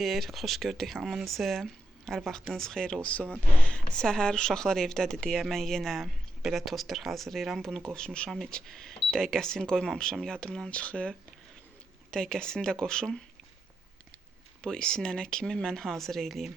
Xoş gördük hamınızı. Hər vaxtınız xeyir olsun. Səhər uşaqlar evdədir deyə mən yenə belə toster hazırlayıram. Bunu qoşmuşam, heç dəqiqəsini qoymamışam, yadımdan çıxıb. Dəqiqəsini də qoşum. Bu isinənə kimi mən hazır eləyim.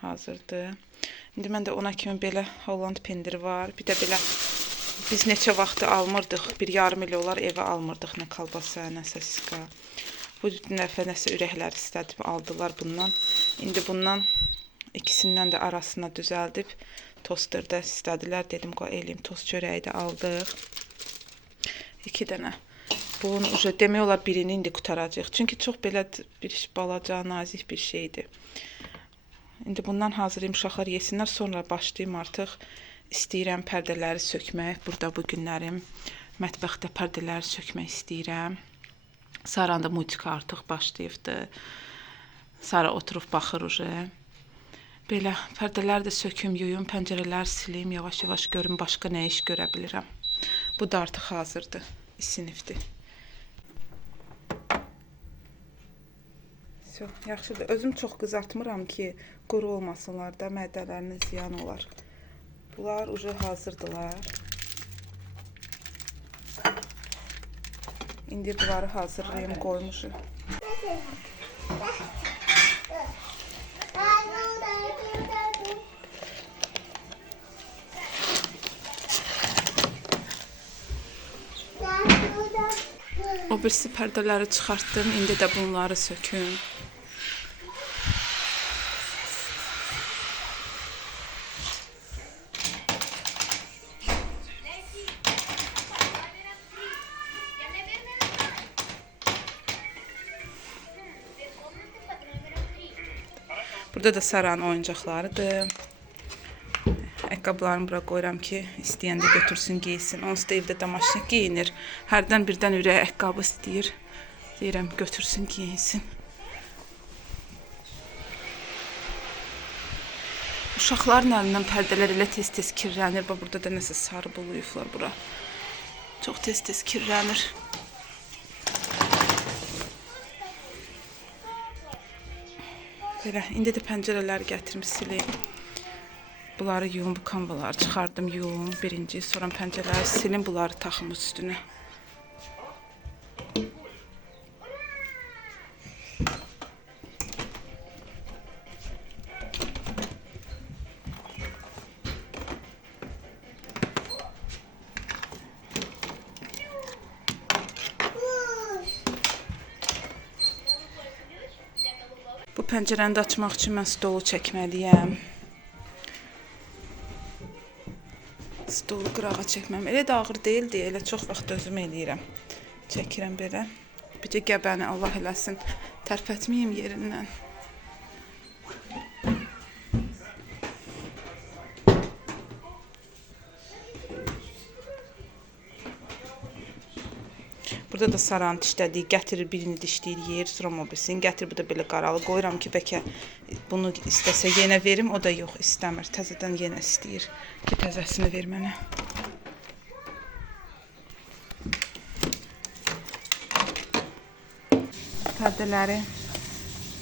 Hazırdır. İndi məndə ona kimi belə Holland pendiri var. Bir də belə biz neçə vaxtı almırdıq. Bir yarım il olar evə almırdıq nə kalbasa, nəsə ska. Bu dəfə nəsə ürəklər istədib aldılar bundan. İndi bundan ikisindən də arasına düzəldib tosterdə istədilər. Dedim qoy eləyim. Tost çörəyi də aldıq. 2 dənə. Bunun demək olar birini indi qutaracaq. Çünki çox belə bir balaca, nazik bir şeydir. İndi bundan hazırlayım, uşaqlar yesinlər, sonra başlayayım artıq. İstəyirəm pərdələri sökmək. Burada bu günlərim mətbəxdə pərdələri sökmək istəyirəm. Saran da multika artıq başlayıbdır. Sara oturub baxır uje. Belə pərdələri də söküm, yuyum, pəncərələri silim, yavaş-yavaş görüm başqa nə iş görə bilirəm. Bu da artıq hazırdır, isinibdir. Yaxşıdır. Özüm çox qızartmıram ki, quru olmasınlar da, mədələrinin ziyan olar. Bunlar uje hazırdılar. İndi bunları hazırlayım, qoymuşum. O birisi pərdələri çıxartdım, indi də bunları söküm. Burada da Saranın oyuncaqlarıdır. Ayaqqabılarımı bura qoyuram ki, istəyəndə götürsün, giysin. Onsuz da evdə damaşıq giyinir. Hərdən birdən ürək ayaqqabı istəyir. Deyirəm, götürsün, giyinsin. Uşaqların əlindən pərdələr elə tez-tez kirlənir. Burada da nəsə sarı buluyublar bura. Çox tez-tez kirlənir. Belə, indi də pəncərələri gətirib silim. Bunları yuyum, bu kanvaları çıxardım, yuyum birinci, sonra pəncərələri silim, bunları taxım üstünə. Bu pəncərəni də açmaq üçün mən stolu çəkməliyəm. Stolu qırağa çəkməm. Elə də ağır deyildi, elə çox vaxt özüm eləyirəm. Çəkirəm belə. Bircə qəbəni Allah eləsin, tərpətməyim yerindən. Burada da Saranın dişlədiyi, gətirir birini dişləyir, yer, sonra mobilisini gətirir. Bu da belə qaralı qoyuram ki, bəlkə bunu istəsə yenə verim, o da yox, istəmir. Təzədən yenə istəyir ki, təzəsini ver mənə. Pərdələri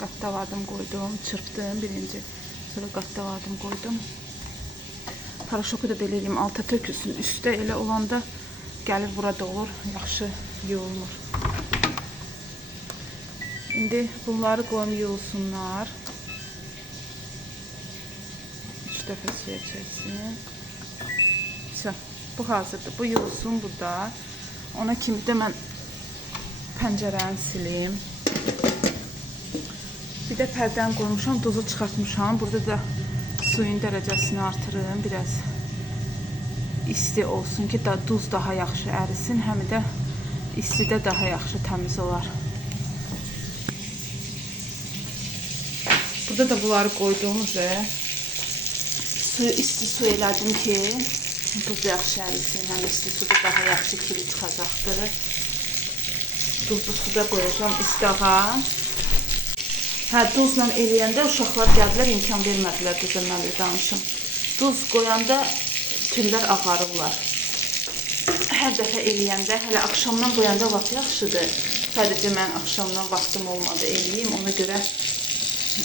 qattaladım, qoydum, çırpdım birinci, sonra qattaladım, qoydum. Paraşoku da belə eləyim, alta tökülsün, üstə elə olanda gəlir burada olur, yaxşı yuyulmur. İndi bunları qoyum yuyulsunlar. 3 dəfə suya çəksin. Bu hazırdır, bu yuyulsun burada. Ona kimi də mən pəncərəni silim. Bir də pərdəni qoymuşam, duzu çıxartmışam. Burada da suyun dərəcəsini artırım, biraz isti olsun ki, duz daha yaxşı ərisin, həm də istidə daha yaxşı təmiz olar. Burada da bunları qoyduğum üzrə isti su elədim ki, duz yaxşı ərisin, həm isti suda daha yaxşı kiri çıxacaqdır. Duzlu suda qoyacağım istağa. Duzla eləyəndə uşaqlar gəldilər, imkan vermədilər düzə mənə danışım. Duz qoyanda tüllər ağarırlar. hər dəfə eləyəndə, hələ axşamdan qoyanda lap yaxşıdır. Sadəcə mən axşamdan vaxtım olmadı eləyim, ona görə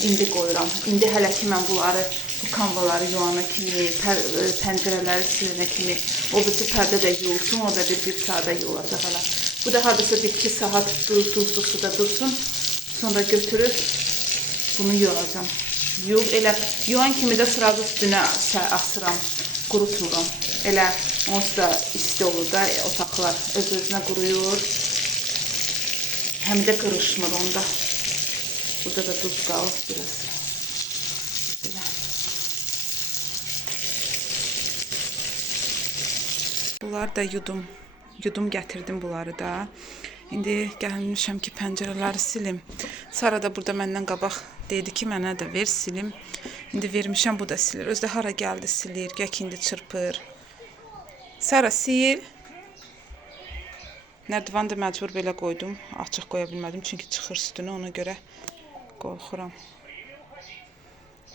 indi qoyuram. İndi hələ ki mən bunları, bu kanvaları yuvana kimi, pəncərələri silinə kimi, o bütün pərdə də yuyulsun, o da bir saata yuyulacaq hələ. Bu da hardasa 1-2 saat duzlu suda dursun, sonra götürüb bunu yuyacağım. Elə yuvan kimi də sırağı üstünə asıram, qurutmuram. Elə onsuz da isti olur da, otaqlar öz-özünə quruyur. Həm də qırışmır onda. Burada da duz qalıb biraz. Belə. Bunları da yudum gətirdim bunları da. İndi gəlmişəm ki, pəncərələri silim. Sara da burada məndən qabaq dedi ki, mənə də ver silim. İndi vermişəm, bu da silir. Özdə hara gəldi silir, gək indi çırpır. Sara sil. Nərdivanı da məcbur belə qoydum. Açıq qoya bilmədim, çünki çıxır üstünə, ona görə qorxuram.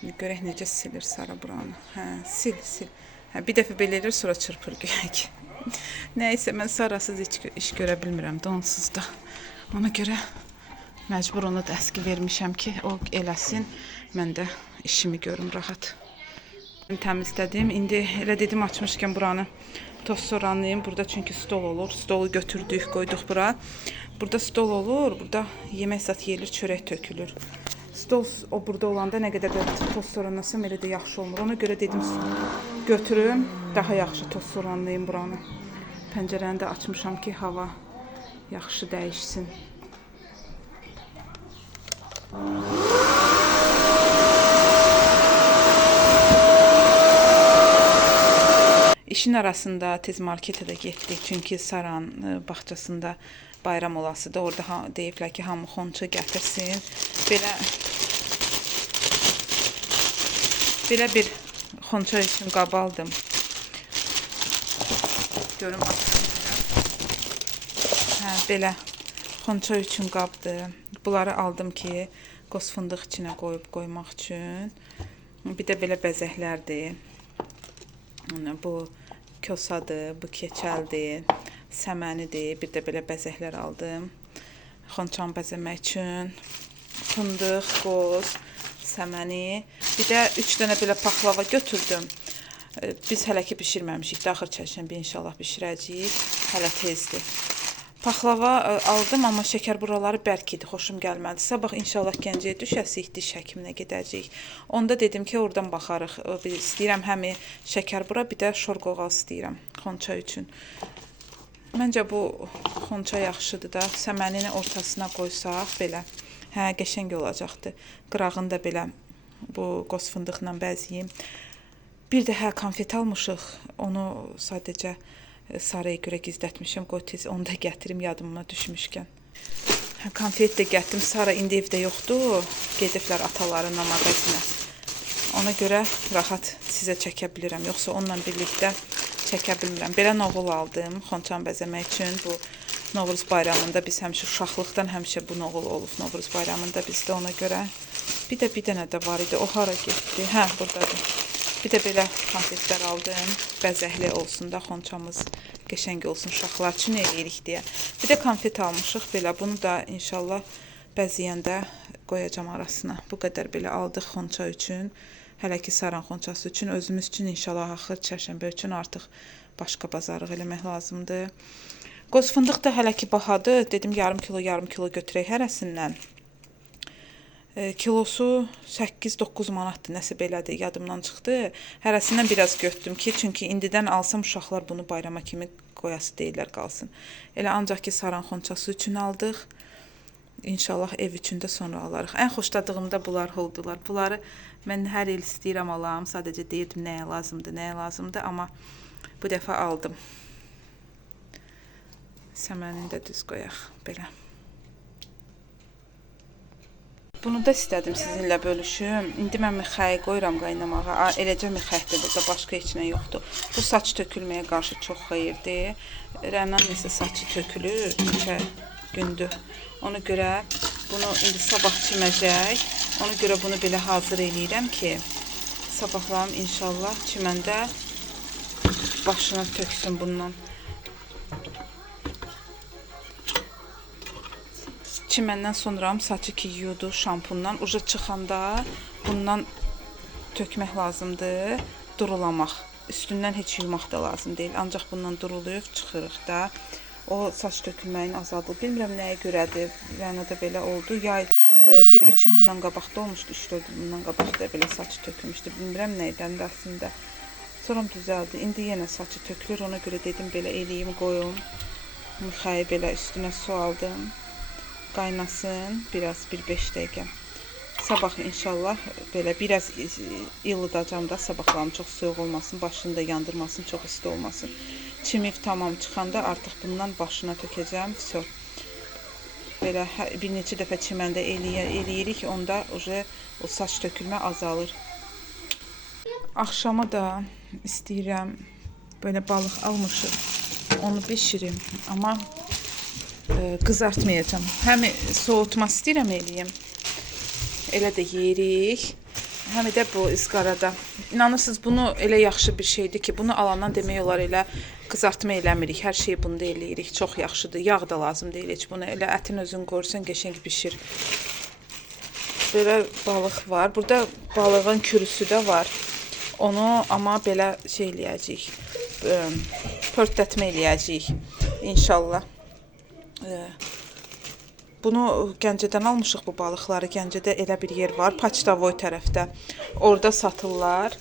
Görək necə silir Sara buranı. Hə, sil. Hə, bir dəfə belə edir, sonra çırpır görək. Nəysə, mən Sarasız iş görə bilmirəm, donsuz da. Ona görə məcbur ona da əski vermişəm ki, o eləsin, mən də işimi görüm rahat. Təmizlədim. İndi elə dedim, açmışkən buranı toz soranlayayım. Burada çünki stol olur. Stolu götürdük, qoyduq bura. Burada stol olur, burada yemək zat yeyilir, çörək tökülür. Stol o burada olanda nə qədər toz soranlasam elə də yaxşı olmur. Ona görə dedim, götürüm, daha yaxşı toz soranlayayım buranı. Pəncərəni də açmışam ki, hava yaxşı dəyişsin. İşin arasında tez marketə də getdik, çünki Saranın bağçasında bayram olasıdır. Orada deyiblər ki, hamı xonça gətirsin. Belə bir xonça üçün qab aldım. Görüm, hə, belə xonça üçün qabdır. Bunları aldım ki, qoz fındıq içinə qoymaq üçün. Bir də belə bəzəklərdir. Bu kosadır, bu keçəldir, səmənidir. Bir də belə bəzəklər aldım. Xonçanı bəzəmək üçün. Fındıq, qoz, səməni. Bir də 3 dənə belə paxlava götürdüm. Biz hələ ki bişirməmişik. Daxır çərşənbə inşallah bişirəcəyik. Hələ tezdir. Paxlava aldım, amma şəkər buraları bərk idi, xoşum gəlmədi. Sabah inşallah Gəncəyə düşəsik, diş həkiminə gedəcəyik. Onda dedim ki, oradan baxarıq. İstəyirəm həmi şəkər bura, bir də şorqoğal istəyirəm xonça üçün. Məncə bu xonça yaxşıdır da. Səmənini ortasına qoysaq belə. Hə, qəşəng olacaqdır. Qırağını da belə bu qoz fındıqla bəzəyim. Bir də hə, konfet almışıq. Onu sadəcə Saraya görə gizlətmişəm. Qoy tez onu da gətirim yadıma düşmüşkən. Hə, konfet də gətirdim. Sara indi evdə yoxdur. Gediblər atalarına mağazinə. Ona görə rahat sizə çəkə bilirəm. Yoxsa onunla birlikdə çəkə bilmirəm. Belə noğul aldım xonçanı bəzəmək üçün. Bu Novruz bayramında biz həmişə uşaqlıqdan həmişə bu noğul olub. Novruz bayramında bizdə ona görə. Bir dənə də var idi. O hara getdi? Hə, buradadır. Bir də belə konfetlər aldım. Bəzəkli olsun da xonçamız qəşəng olsun. Uşaqlar üçün eləyirik deyə. Bir də konfet almışıq belə. Bunu da inşallah bəzəyəndə qoyacam arasına. Bu qədər belə aldıq xonça üçün. Hələ ki Saran xonçası üçün. Özümüz üçün inşallah axır çərşənbə üçün artıq başqa bazarlıq eləmək lazımdır. Qoz fındıq da hələ ki bahadır. Dedim yarım kilo götürək hərəsindən. Kilosu 8-9 manatdır, nəsə belədir, yadımdan çıxdı. Hərəsindən biraz götürdüm ki, çünki indidən alsam uşaqlar bunu bayrama kimi qoyası deyirlər qalsın. Elə ancaq ki Saran xonçası üçün aldıq. İnşallah ev üçün də sonra alarıq. Ən xoşladığım da bunlar oldular. Bunları mən hər il istəyirəm alam. Sadəcə deyirdim nəyə lazımdır, amma bu dəfə aldım. Səmənini də düz qoyaq, belə. Bunu da istədim sizinlə bölüşüm. İndi mən mixəyi qoyuram qaynamağa. Eləcə mixəkdir burada, başqa heç nə yoxdur. Bu saç tökülməyə qarşı çox xeyirdir. Rənan nəsə saçı tökülür, neçə gündür. Ona görə bunu indi sabah çiməcək. Ona görə bunu belə hazır eləyirəm ki, sabahlarım inşallah çiməndə başına töksün bundan. Çiməndən sonra saçı ki yudu şampundan. Uca çıxanda bundan tökmək lazımdır. Durulamaq. Üstündən heç yumaq da lazım deyil. Ancaq bundan duruluyub çıxırıq da. O saç tökülməyini azaldır. Bilmirəm nəyə görədir. Yəni də belə oldu. Yay 1-3 il bundan qabaqda olmuşdu. 3-4 il bundan qabaqda belə saç tökülmüşdü. Bilmirəm nəydən də əslində. Sonra düzəldi. İndi yenə saçı tökülür. Ona görə dedim belə eləyim, qoyum. Mixayı belə üstünə su aldım. Qaynasın. Biraz 1-5 dəqiqə. Sabah inşallah belə biraz ılıdacam da sabahlarım çox soyuq olmasın, başını da yandırmasın, çox isti olmasın. Çimib tamam çıxanda artıq bundan başına tökəcəm. Vəsə. Belə bir neçə dəfə çiməndə eləyirik, onda o saç tökülmə azalır. Axşama da istəyirəm belə balıq almışıq. Onu bişirim, amma qızartmayacağam. Həm soğutma istəyirəm eləyim. Elə də yeyirik. Həm də bu ızqarada. İnanırsınız, bunu elə yaxşı bir şeydir ki, bunu alandan demək olar elə qızartma eləmirik. Hər şeyi bunda eləyirik. Çox yaxşıdır. Yağ da lazım deyil heç buna. Elə ətin özünü qoyursan qəşəng bişir. Belə balıq var. Burada balığın kürüsü də var. Onu amma belə şey eləyəcəyik. Pörtdətmə eləyəcəyik. İnşallah. Bunu Gəncədən almışıq bu balıqları. Gəncədə elə bir yer var, Paçdavoy tərəfdə. Orada satırlar.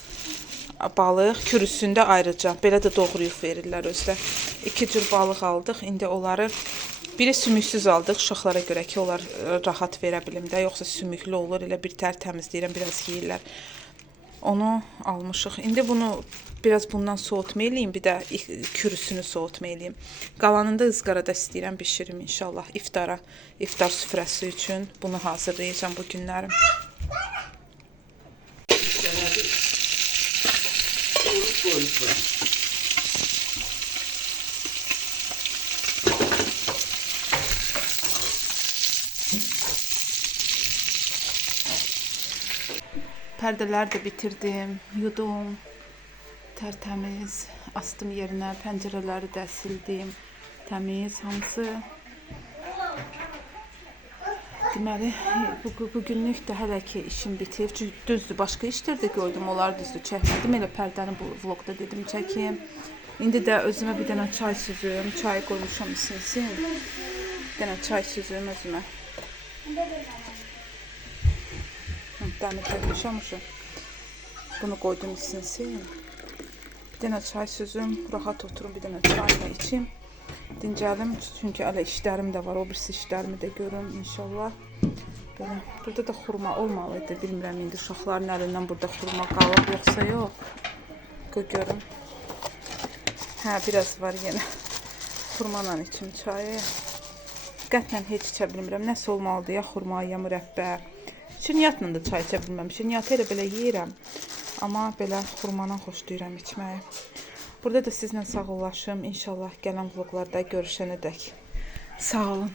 Balıq kürüsündə ayrıca. Belə də doğrayıb verirlər özdə. 2 cür balıq aldıq. İndi onları biri sümüksüz aldıq uşaqlara görə ki, onlar rahat verə bilim də. Yoxsa sümüklü olur. Elə bir tər təmizləyirəm, biraz yeyirlər. Onu almışıq. İndi bunu biraz bundan soğutma eləyim, bir də kürüsünü soğutma eləyim. Qalanında ızqarada istəyirəm bişirim inşallah iftara, iftar süfrəsi üçün bunu hazırlayacağam bu günlərim. Pərdələri də bitirdim, yudum. Tərtəmiz, astım yerinə, pəncərələri də sildim, təmiz, hamısı. Deməli, bu günlük də hələ ki işim bitib. Düzdür, başqa işlər də gördüm, onlar düzdür, çəkmədim. Elə pərdəni bu vlogda dedim çəkim. İndi də özümə bir dənə çay süzüm, çayı qoymuşam isinsin. Bir dənə çay süzüm özümə. Dəmir təkmişəm uşaq. Bunu qoydum isinsin. Bir dənə çay süzüm, rahat oturum, bir dənə çayla içim, dincəlim. Çünki hələ işlərim də var, o birisi işlərimi də görüm inşallah. Belə. Burada da xurma olmalıdır, bilmirəm indi uşaqların əlindən burada xurma qalıb, yoxsa yox. Qoy görüm. Hə, biraz var yenə. Xurmanla içim çayı. Qətlən heç içə bilmirəm, nəsə olmalıdır ya xurma, ya mürəbbə. Şirniyyatla da çay içə bilməm, şirniyyatı elə belə yeyirəm. Amma belə xurmandan xoşlayıram içməyi. Burada da sizlə sağollaşım. İnşallah gələn vloglarda görüşənədək. Sağ olun.